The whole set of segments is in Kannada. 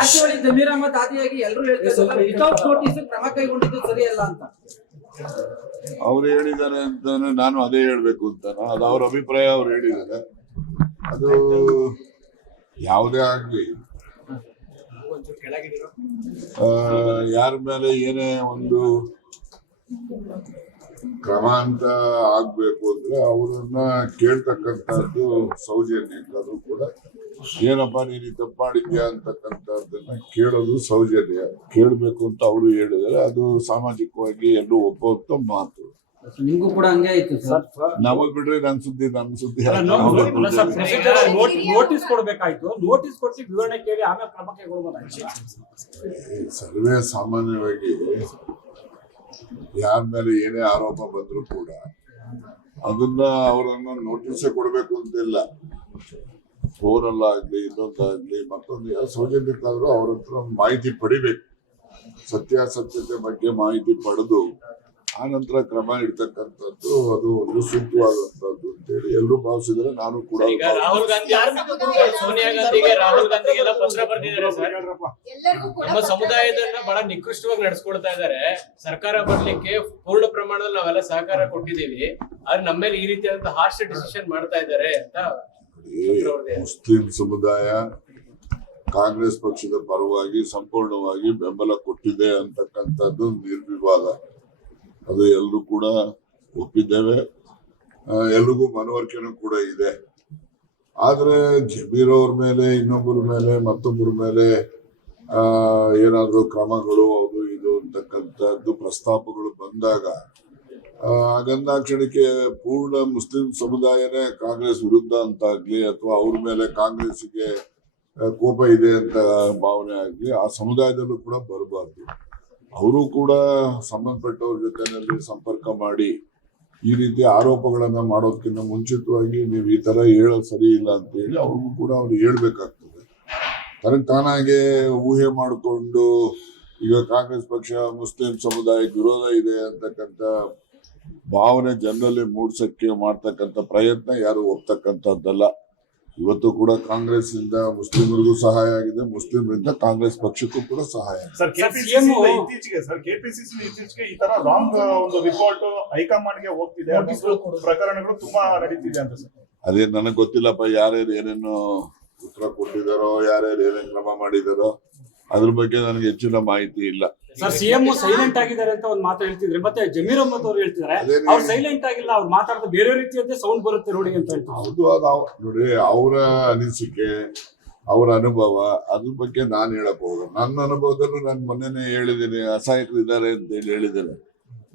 ಜಾರಕಿಹೊಳಿ ಜಮೀರ್ ಅಹಮದ್ ಆದಿಯಾಗಿ ಎಲ್ಲರೂ ಹೇಳ್ತಾರೆ ವಿತೌಟ್ ನೋಟಿಸ್ ಕ್ರಮ ಕೈಗೊಂಡಿದ್ದು ಸರಿಯಲ್ಲ ಅಂತ ಅವ್ರು ಹೇಳಿದ್ದಾರೆ ಅಂತ ನಾನು ಅದೇ ಹೇಳ್ಬೇಕು ಅಂತ ಅದು ಅವ್ರ ಅಭಿಪ್ರಾಯ. ಅವ್ರು ಹೇಳಿದ್ದಾರೆ, ಅದು ಯಾವುದೇ ಆಗ್ಲಿ ಯಾರ ಮೇಲೆ ಏನೇ ಒಂದು ಕ್ರಮ ಅಂತ ಆಗ್ಬೇಕು ಅಂದ್ರೆ ಅವರನ್ನ ಕೇಳ್ತಕ್ಕಂಥದ್ದು ಸೌಜನ್ಯ. ಅದು ಕೂಡ ಏನಪ್ಪಾ ನೀನು ತಪ್ಪು ಮಾಡಿದ್ಯಾ ಅಂತಕ್ಕಂಥದ್ದನ್ನ ಕೇಳೋದು ಸೌಜನ್ಯ, ಕೇಳಬೇಕು ಅಂತ ಅವರು ಹೇಳಿದರೆ ಅದು ಸಾಮಾಜಿಕವಾಗಿ ಎಲ್ಲರೂ ಒಪ್ಪುವಂತ ಮಾತು. ನಿಮಗೂ ಕೂಡ ಹಂಗೆ ಆಯ್ತು ಸರ್. ನಮಗ್ ಬಿಡ್ರಿ ನನ್ನ ಸುದ್ದಿ ನೋಟಿಸ್ ಕೊಡ್ಬೇಕಾಯ್ತು, ನೋಟಿಸ್ ಕೊಟ್ಟು ವಿವರಣೆ ಕೇಳಿ ಆಮೇಲೆ ಕ್ರಮ ಕೈಗೊಳ್ಳಬಹುದಾಗಿತ್ತು. ಸರ್ವೇ ಸಾಮಾನ್ಯವಾಗಿ ಯಾರ ಮೇಲೆ ಏನೇ ಆರೋಪ ಬಂದ್ರು ಕೂಡ ಅದನ್ನ ಅವರನ್ನ ನೋಟಿಸ್ ಕೊಡ್ಬೇಕು ಅಂತಿಲ್ಲ. ಫೋನಲ್ಲಾಗ್ಲಿ ಇನ್ನೊಂದಾಗ್ಲಿ ಮತ್ತೊಂದು ಸೌಜನ್ಯಕ್ಕಾದ್ರೂ ಅವ್ರ ಹತ್ರ ಮಾಹಿತಿ ಪಡಿಬೇಕು, ಸತ್ಯಾಸತ್ಯತೆ ಬಗ್ಗೆ ಮಾಹಿತಿ ಪಡೆದು ಆ ನಂತರ ಕ್ರಮ ಇಡ್ತಕ್ಕಂಥದ್ದು ಅದು ಒಂದು ಸೂಕ್ತವಾದಂತದ್ದು ಅಂತೇಳಿ ಎಲ್ಲರೂ ಭಾವಿಸಿದ್ರೆ ನಾನು ಕೂಡ. ರಾಹುಲ್ ಗಾಂಧಿ ಸೋನಿಯಾ ಗಾಂಧಿಗೆ ರಾಹುಲ್ ಗಾಂಧಿಗೆಲ್ಲ ಪತ್ರ ಬರ್ತಿದ್ದಾರೆ ಸರ್. ನಮ್ಮ ಸಮುದಾಯದನ್ನ ಬಹಳ ನಿಕೃಷ್ಟವಾಗಿ ನಡೆಸ್ಕೊಡ್ತಾ ಇದ್ದಾರೆ. ಸರ್ಕಾರ ಬರ್ಲಿಕ್ಕೆ ಪೂರ್ಣ ಪ್ರಮಾಣದಲ್ಲಿ ನಾವೆಲ್ಲ ಸಹಕಾರ ಕೊಟ್ಟಿದ್ದೀವಿ, ಆದ್ರೆ ನಮ್ಮ ಮೇಲೆ ಈ ರೀತಿಯಾದಂತಹ ಹಾರ್ಶ್ ಡಿಸಿಷನ್ ಮಾಡ್ತಾ ಇದ್ದಾರೆ ಅಂತ. ಮುಸ್ಲಿಂ ಸಮುದಾಯ ಕಾಂಗ್ರೆಸ್ ಪಕ್ಷದ ಪರವಾಗಿ ಸಂಪೂರ್ಣವಾಗಿ ಬೆಂಬಲ ಕೊಟ್ಟಿದೆ ಅಂತಕ್ಕಂಥದ್ದು ನಿರ್ವಿವಾದ. ಅದು ಎಲ್ಲರೂ ಕೂಡ ಒಪ್ಪಿದ್ದೇವೆ, ಎಲ್ರಿಗೂ ಮನವರಿಕೆನೂ ಕೂಡ ಇದೆ. ಆದ್ರೆ ಜಮೀರ್ ಅವ್ರ ಮೇಲೆ ಇನ್ನೊಬ್ಬರ ಮೇಲೆ ಮತ್ತೊಬ್ಬರ ಮೇಲೆ ಏನಾದ್ರು ಕ್ರಮಗಳು ಅದು ಇದು ಅಂತಕ್ಕಂಥದ್ದು ಪ್ರಸ್ತಾಪಗಳು ಬಂದಾಗ ಹಾಗಂದಾಕ್ಷಣಕ್ಕೆ ಪೂರ್ಣ ಮುಸ್ಲಿಂ ಸಮುದಾಯನೇ ಕಾಂಗ್ರೆಸ್ ವಿರುದ್ಧ ಅಂತಾಗ್ಲಿ ಅಥವಾ ಅವ್ರ ಮೇಲೆ ಕಾಂಗ್ರೆಸ್ಗೆ ಕೋಪ ಇದೆ ಅಂತ ಭಾವನೆ ಆಗ್ಲಿ ಆ ಸಮುದಾಯದಲ್ಲೂ ಕೂಡ ಬರಬಾರ್ದು. ಅವರು ಕೂಡ ಸಂಬಂಧಪಟ್ಟವ್ರ ಜೊತೆನಲ್ಲಿ ಸಂಪರ್ಕ ಮಾಡಿ ಈ ರೀತಿ ಆರೋಪಗಳನ್ನ ಮಾಡೋದಕ್ಕಿಂತ ಮುಂಚಿತವಾಗಿ ನೀವು ಈ ತರ ಹೇಳೋದು ಸರಿ ಇಲ್ಲ ಅಂತ ಹೇಳಿ ಅವ್ರಿಗೂ ಕೂಡ ಅವ್ರು ಹೇಳ್ಬೇಕಾಗ್ತದೆ. ತನಗೆ ತಾನಾಗೆ ಊಹೆ ಮಾಡಿಕೊಂಡು ಈಗ ಕಾಂಗ್ರೆಸ್ ಪಕ್ಷ ಮುಸ್ಲಿಂ ಸಮುದಾಯಕ್ಕೆ ವಿರೋಧ ಇದೆ ಅಂತಕ್ಕಂಥ ಭಾವನೆ ಜನರಲ್ಲಿ ಮೂಡ್ಸಕ್ಕೆ ಮಾಡ್ತಕ್ಕಂಥ ಪ್ರಯತ್ನ ಯಾರು ಒಪ್ತಕ್ಕಂಥದ್ದಲ್ಲ. ಇವತ್ತು ಕೂಡ ಕಾಂಗ್ರೆಸ್ ಇಂದ ಮುಸ್ಲಿಮರಿಗೂ ಸಹಾಯ ಆಗಿದೆ, ಮುಸ್ಲಿಮರಿಂದ ಕಾಂಗ್ರೆಸ್ ಪಕ್ಷಕ್ಕೂ ಕೂಡ ಸಹಾಯ ಆಗಿದೆ. ಇತ್ತೀಚೆಗೆ ಈ ತರ ರಾಂಗ್ ಒಂದು ರಿಪೋರ್ಟ್ ಹೈಕಮಾಂಡ್ ಗೆ ಹೋಗ್ತಿದೆ, ಪ್ರಕರಣಗಳು ತುಂಬಾ ನಡೀತಿದೆ ಅಂತ ಸರ್. ಅದೇ ನನಗೆ ಗೊತ್ತಿಲ್ಲಪ್ಪ, ಯಾರ್ಯಾರು ಏನೇನು ಉತ್ತರ ಕೊಟ್ಟಿದಾರೋ, ಯಾರ್ಯಾರು ಏನೇನು ಕ್ರಮ ಮಾಡಿದಾರೋ ಅದ್ರ ಬಗ್ಗೆ ನನಗೆ ಹೆಚ್ಚಿನ ಮಾಹಿತಿ ಇಲ್ಲ. ಸರ್, ಸಿಎಂ ಸೈಲೆಂಟ್ ಆಗಿದ್ದಾರೆ ಅಂತ ಒಂದು ಮಾತು ಹೇಳ್ತಿದ್ರೆ, ಮತ್ತೆ ಜಮೀರ್ ಅಹಮದ್ ಅವರು ಹೇಳ್ತಿದ್ದಾರೆ ಅವ್ರು ಸೈಲೆಂಟ್ ಆಗಿಲ್ಲ, ಅವ್ರು ಮಾತಾಡೋದು ಬೇರೆ ರೀತಿಯಂತೆ ಸೌಂಡ್ ಬರುತ್ತೆ ನೋಡಿ ಅಂತ ಹೇಳ್ತಾರೆ. ಹೌದು, ಅದು ನೋಡಿ ಅವರ ಅನಿಸಿಕೆ, ಅವರ ಅನುಭವ, ಅದ್ರ ಬಗ್ಗೆ ನಾನು ಹೇಳಕ್ ಹೋಗ. ನನ್ನ ಅನುಭವದಲ್ಲೂ ನಾನು ಮೊನ್ನೆನೆ ಹೇಳಿದ್ದೀನಿ, ಅಸಹಾಯಕರು ಇದ್ದಾರೆ ಅಂತ ಹೇಳಿ ಹೇಳಿದ್ದೇನೆ.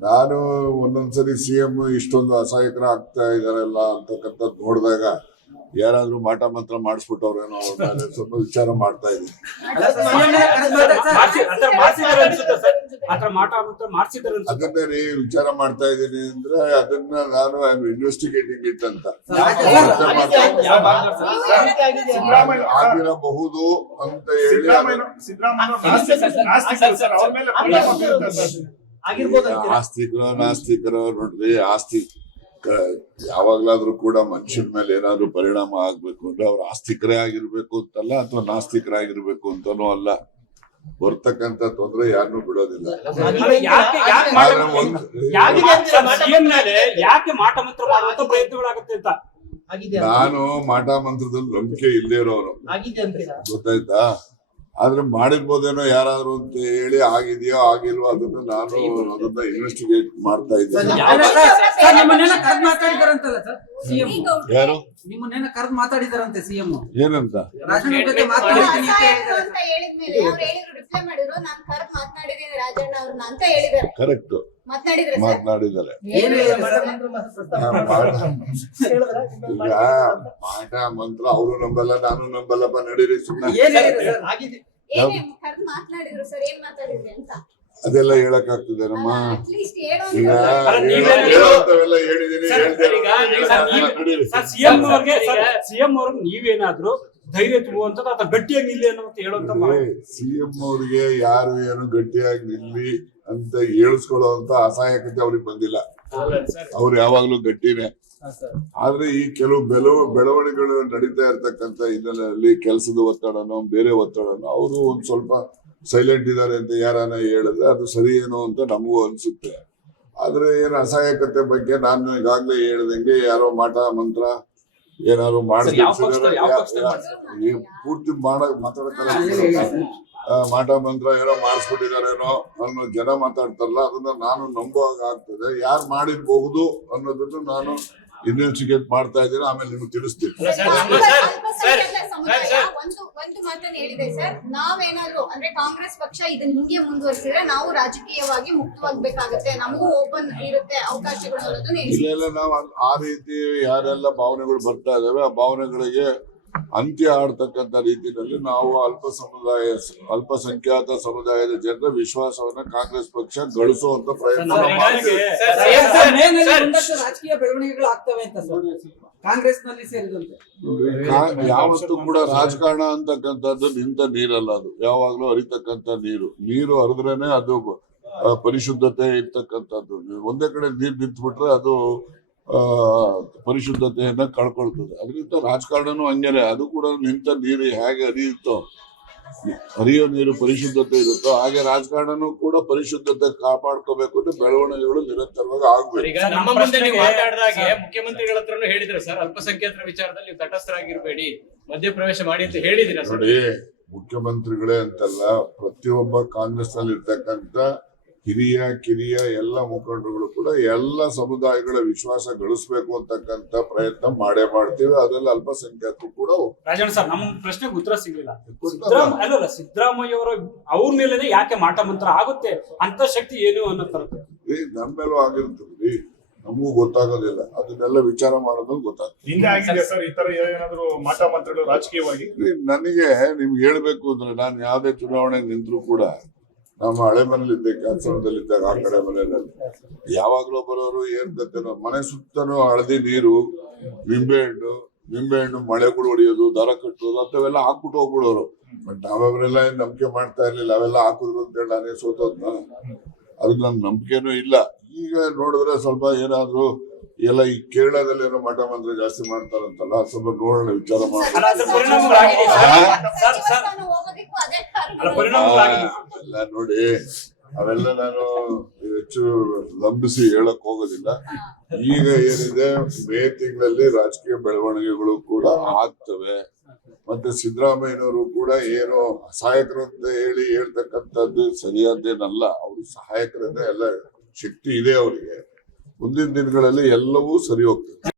ನಾನು ಒಂದೊಂದ್ಸರಿ ಸಿಎಂ ಇಷ್ಟೊಂದು ಅಸಹಾಯಕರ ಆಗ್ತಾ ಇದಾರಲ್ಲ ಅಂತಕ್ಕಂಥದ್ದು ನೋಡಿದಾಗ ಯಾರಾದ್ರೂ ಮಾಟ ಮಂತ್ರ ಮಾಡಿಸ್ಬಿಟ್ಟವ್ರೇನೋ ಅವ್ರ ಮೇಲೆ ಸ್ವಲ್ಪ ವಿಚಾರ ಮಾಡ್ತಾ ಇದ್ದೀನಿ. ಅದನ್ನೇ ವಿಚಾರ ಮಾಡ್ತಾ ಇದ್ದೀನಿ ಅಂದ್ರೆ ಅದನ್ನ ನಾನು ಇನ್ವೆಸ್ಟಿಗೇಟಿಂಗ್ ಇಟ್ ಅಂತ ಆಗಿರಬಹುದು ಅಂತ ಹೇಳಿ. ಆಸ್ತಿಕರೋ ನಾಸ್ತಿಕರೋ ನೋಡ್ರಿ, ಆಸ್ತಿ ಯಾವಾಗ್ಲಾದ್ರೂ ಕೂಡ ಮನುಷ್ಯನ ಮೇಲೆ ಏನಾದ್ರು ಪರಿಣಾಮ ಆಗ್ಬೇಕು ಅಂದ್ರೆ ಅವ್ರು ಆಸ್ತಿಕರೇ ಆಗಿರ್ಬೇಕು ಅಂತಲ್ಲ, ಅಥವಾ ನಾಸ್ತಿಕರಾಗಿರ್ಬೇಕು ಅಂತಾನೂ ಅಲ್ಲ. ಬರ್ತಕ್ಕಂತ ತೊಂದ್ರೆ ಯಾರನ್ನೂ ಬಿಡೋದಿಲ್ಲ. ನಾನು ಮಾಟ ಮಂತ್ರದಲ್ಲಿ ನಂಬಿಕೆ ಇಲ್ಲೇ ಇರೋರು, ಗೊತ್ತಾಯ್ತಾ? ಆದ್ರೆ ಮಾಡಿರ್ಬೋದೇನೋ ಯಾರಾದ್ರು ಅಂತ ಹೇಳಿ, ಆಗಿದೆಯೋ ಆಗಿಲ್ವೋ ಅದನ್ನ ನಾನು ಅದನ್ನ ಇನ್ವೆಸ್ಟಿಗೇಟ್ ಮಾಡ್ತಾ ಇದ್ದೇನೆ. ಯಾರು ನಿಮ್ಮನ್ನೇನ ಕರೆದು ಮಾತಾಡಿದಾರಂತೆ ಸಿಎಂ ಏನಂತ? ಕರೆಕ್ಟ್ ಮಾತನಾಡಿದ್ದಾರೆ. ಈಗ ಮಾಟ ಮಂತ್ರ ಅವರು ನಂಬಲ್ಲ, ನಾನು ನಂಬಲ್ಲಪ್ಪ, ನಡೀರಿ ಸುಮ್ಮನೆ. ಅದೆಲ್ಲ ಹೇಳಕ್ ಆಗ್ತದೇನಮ್ಮ? ಈಗ ಹೇಳುವಂತವೆಲ್ಲ ಹೇಳಿದೀನಿ. ಸಿಎಂ ಅವ್ರಿಗೆ ನೀವೇನಾದ್ರೂ ಧೈರ್ಯ ತುಂಬುವಂತದ್ದು ಅಥವಾ ಗಟ್ಟಿಯಾಗಿ ನಿಲ್ಲಿ ಅನ್ನೋ ಹೇಳುವಂತ ಸಿಎಂ ಅವ್ರಿಗೆ ಯಾರು ಏನು ಗಟ್ಟಿಯಾಗಿ ನಿಲ್ಲಿ ಅಂತ ಹೇಳಿಸ್ಕೊಳ್ಳುವಂತ ಅಸಹಾಯಕತೆ ಅವ್ರಿಗೆ ಬಂದಿಲ್ಲ. ಅವ್ರು ಯಾವಾಗ್ಲೂ ಗಟ್ಟಿನೇ. ಆದ್ರೆ ಈ ಕೆಲವು ಬೆಳವಣಿಗೆಗಳು ನಡೀತಾ ಇರ್ತಕ್ಕಂಥ ಹಿನ್ನೆಲೆಯಲ್ಲಿ ಕೆಲಸದ ಒತ್ತಡನೋ ಬೇರೆ ಒತ್ತಡನೋ ಅವರು ಒಂದ್ ಸ್ವಲ್ಪ ಸೈಲೆಂಟ್ ಇದ್ದಾರೆ ಅಂತ ಯಾರನ್ನ ಹೇಳಿದ್ರೆ ಅದು ಸರಿ ಏನೋ ಅಂತ ನಮಗೂ ಅನ್ಸುತ್ತೆ. ಆದ್ರೆ ಏನು ಅಸಹಾಯಕತೆ ಬಗ್ಗೆ ನಾನು ಈಗಾಗ್ಲೇ ಹೇಳ್ದಂಗೆ ಯಾರೋ ಮಾಟ ಮಂತ್ರ ಏನಾದ್ರು ಪೂರ್ತಿ ಮಾತಾಡಕ್ಕಾಗಲ್ಲ. ಮಾಟ ಮಂತ್ರ ಏನೋ ಮಾಡಿಸ್ಬಿಟ್ಟಿದಾರೇನೋ ಅನ್ನೋ ಜನ ಮಾತಾಡ್ತಾರಲ್ಲ, ಅದನ್ನ ನಾನು ನಂಬುವಾಗ ಆಗ್ತದೆ. ಯಾರು ಮಾಡಿರ್ಬಹುದು ಅನ್ನೋದನ್ನು ನಾನು ಇನ್ವೆಸ್ಟಿಗೇಟ್ ಮಾಡ್ತಾ ಇದ್ದೀನಿ, ಆಮೇಲೆ ನಿಮ್ಗೆ ತಿಳಿಸ್ತೀನಿ. ಒಂದು ಮಾತನ್ನ ಹೇಳಿದೆ ಸರ್, ನಾವೇನಾದ್ರು ಅಂದ್ರೆ ಕಾಂಗ್ರೆಸ್ ಪಕ್ಷ ಇದನ್ನ ಹಿಂಗೆ ಮುಂದುವರಿಸಿದ್ರೆ ನಾವು ರಾಜಕೀಯವಾಗಿ ಮುಕ್ತವಾಗಬೇಕಾಗತ್ತೆ, ನಮಗೂ ಓಪನ್ ಇರುತ್ತೆ ಅವಕಾಶಗಳು ಅನ್ನೋದನ್ನ ಹೇಳಿದೆ. ಇಲ್ಲ ನಾವು ಆ ರೀತಿ ಯಾರೆಲ್ಲ ಭಾವನೆಗಳು ಬರ್ತಾ ಇದಾವೆ ಆ ಭಾವನೆಗಳಿಗೆ ಅಂತ್ಯ ಆಡ್ತಕ್ಕಂಥ ರೀತಿಯಲ್ಲಿ ನಾವು ಅಲ್ಪಸಂಖ್ಯಾತ ಸಮುದಾಯದ ಜನರ ವಿಶ್ವಾಸವನ್ನ ಕಾಂಗ್ರೆಸ್ ಪಕ್ಷ ಗಳಿಸುವಂತ ಪ್ರಯತ್ನ ಮಾಡ್ತಿದೆ. ರಾಜಕೀಯ ಬೆಳವಣಿಗೆಗಳು ಆಗ್ತವೆ ಅಂತ ಕಾಂಗ್ರೆಸ್ ನಲ್ಲಿ ಸೇರಿದಂತೆ ಯಾವತ್ತೂ ಕೂಡ ರಾಜಕಾರಣ ಅಂತಕ್ಕಂಥದ್ದು ನಿಂತ ನೀರಲ್ಲ, ಅದು ಯಾವಾಗ್ಲೂ ಹರಿತಕ್ಕಂಥ ನೀರು ಹರಿದ್ರೇನೆ ಅದು ಪರಿಶುದ್ಧತೆ ಇರ್ತಕ್ಕಂಥದ್ದು. ಒಂದೇ ಕಡೆ ನೀರು ನಿಂತ್ಬಿಟ್ರೆ ಅದು ಪರಿಶುದ್ಧತೆಯನ್ನ ಕಳ್ಕೊಳ್ತದೆ. ಅದರಿಂದ ರಾಜಕಾರಣನೂ ಹಂಗೇನೆ, ಅದು ಕೂಡ ನಿಂತ ನೀರು ಹೇಗೆ ಹರಿಯೋ ನೀರು ಪರಿಶುದ್ಧತೆ ಇರುತ್ತೋ ಹಾಗೆ ರಾಜಕಾರಣನೂ ಕೂಡ ಪರಿಶುದ್ಧತೆ ಕಾಪಾಡ್ಕೋಬೇಕು ಅಂದ್ರೆ ಬೆಳವಣಿಗೆಗಳು ನಿರಂತರವಾಗಿ ಆಗ್ಬೇಕು. ಈಗ ನಮ್ಮ ಮುಂದೆ ನೀವು ಮಾತಾಡಿದಾಗೆ ಮುಖ್ಯಮಂತ್ರಿಗಳ ಹತ್ರನೂ ಹೇಳಿದ್ರೆ ಸರ್, ಅಲ್ಪಸಂಖ್ಯಾತರ ವಿಚಾರದಲ್ಲಿ ನೀವು ತಟಸ್ಥರಾಗಿರ್ಬೇಡಿ, ಮಧ್ಯಪ್ರವೇಶ ಮಾಡಿ ಅಂತ ಹೇಳಿದಿರ ಸರ್. ನೋಡಿ, ಮುಖ್ಯಮಂತ್ರಿಗಳೇ ಅಂತಲ್ಲ, ಪ್ರತಿಯೊಬ್ಬ ಕಾಂಗ್ರೆಸ್ ನಲ್ಲಿ ಇರ್ತಕ್ಕಂಥ ಕಿರಿಯ ಎಲ್ಲ ಮುಖಂಡರುಗಳು ಕೂಡ ಎಲ್ಲ ಸಮುದಾಯಗಳ ವಿಶ್ವಾಸ ಗಳಿಸಬೇಕು ಅಂತಕ್ಕಂಥ ಪ್ರಯತ್ನ ಮಾಡ್ತೀವಿ. ಅದರಲ್ಲಿ ಅಲ್ಪಸಂಖ್ಯಾತರು ಕೂಡ ರಾಜಣ್ಣ ಸರ್, ನಮ್ಮ ಪ್ರಶ್ನೆಗೆ ಉತ್ತರ ಸಿಗ್ಲಿಲ್ಲ. ಸಿದ್ದರಾಮಯ್ಯ ಅವ್ರ ಮೇಲೆ ಯಾಕೆ ಮಾಟ ಮಂತ್ರ ಆಗುತ್ತೆ, ಅಂತ ಶಕ್ತಿ ಏನು ಅನ್ನೋ ತರುತ್ತೆ. ನಮ್ಮ ಮೇಲೂ ಆಗಿರ್ತದ್ರಿ, ನಮಗೂ ಗೊತ್ತಾಗೋದಿಲ್ಲ. ಅದನ್ನೆಲ್ಲ ವಿಚಾರ ಮಾಡೋದ್ರಲ್ಲಿ ಗೊತ್ತಾಗ್ತದೆ. ಹಿಂದೆ ಆಗಿದೆ ಸರ್ ಈ ತರ ಏನಾದ್ರು ಮಾಟ ಮಂತ್ರಗಳು ರಾಜಕೀಯವಾಗಿ? ನನಗೆ ನಿಮ್ಗೆ ಹೇಳ್ಬೇಕು ಅಂದ್ರೆ, ನಾನು ಯಾವ್ದೇ ಚುನಾವಣೆಗೆ ನಿಂತರೂ ಕೂಡ ನಮ್ಮ ಹಳೆ ಮನೇಲಿದ್ದೆ, ಕೆಲಸದಲ್ಲಿದ್ದಾಗ ಆ ಕಡೆ ಮನೆಯಲ್ಲಿ ಯಾವಾಗ್ಲೂ ಬರೋರು ಏನ್ ಗೊತ್ತೇನೋ, ಮನೆ ಸುತ್ತನೂ ಹಳದಿ ನೀರು, ನಿಂಬೆಹಣ್ಣು ಮಳೆಗಳು ಹೊಡಿಯೋದು, ದರ ಕಟ್ಟೋದು ಅಂತವೆಲ್ಲ ಹಾಕ್ಬಿಟ್ಟು ಹೋಗ್ಬಿಡೋರು. ಬಟ್ ನಾವೆಲ್ಲ ನಂಬಿಕೆ ಮಾಡ್ತಾ ಇರ್ಲಿಲ್ಲ. ಅವೆಲ್ಲ ಹಾಕಿದ್ರು ಅಂತೇಳಿ ನಾನೇ ಸೋತೋದ್ನ, ಅದಕ್ಕೆ ನನ್ ನಂಬಿಕೆನೂ ಇಲ್ಲ. ಈಗ ನೋಡಿದ್ರೆ ಸ್ವಲ್ಪ ಏನಾದ್ರು ಎಲ್ಲ ಈ ಕೇರಳದಲ್ಲಿ ಏನೋ ಮಠ ಮಂತ್ರ ಜಾಸ್ತಿ ಮಾಡ್ತಾರಂತಲ್ಲ, ಸ್ವಲ್ಪ ನೋಡೋಣ, ವಿಚಾರ ಎಲ್ಲ ನೋಡಿ. ಅವೆಲ್ಲ ನಾನು ಹೆಚ್ಚು ಲಂಬಿಸಿ ಹೇಳಕ್ ಹೋಗೋದಿಲ್ಲ. ಈಗ ಏನಿದೆ, ಮೇ ತಿಂಗಳಲ್ಲಿ ರಾಜಕೀಯ ಬೆಳವಣಿಗೆಗಳು ಕೂಡ ಆಗ್ತವೆ. ಮತ್ತೆ ಸಿದ್ದರಾಮಯ್ಯನವರು ಕೂಡ ಏನು ಸಹಾಯಕರಂತ ಹೇಳ್ತಕ್ಕಂಥದ್ದು ಸರಿಯಾದ್ದೇನಲ್ಲ. ಅವರು ಸಹಾಯಕರನ್ನ ಎಲ್ಲ ಶಕ್ತಿ ಇದೆ ಅವರಿಗೆ. ಮುಂದಿನ ದಿನಗಳಲ್ಲಿ ಎಲ್ಲವೂ ಸರಿ ಹೋಗ್ತದೆ.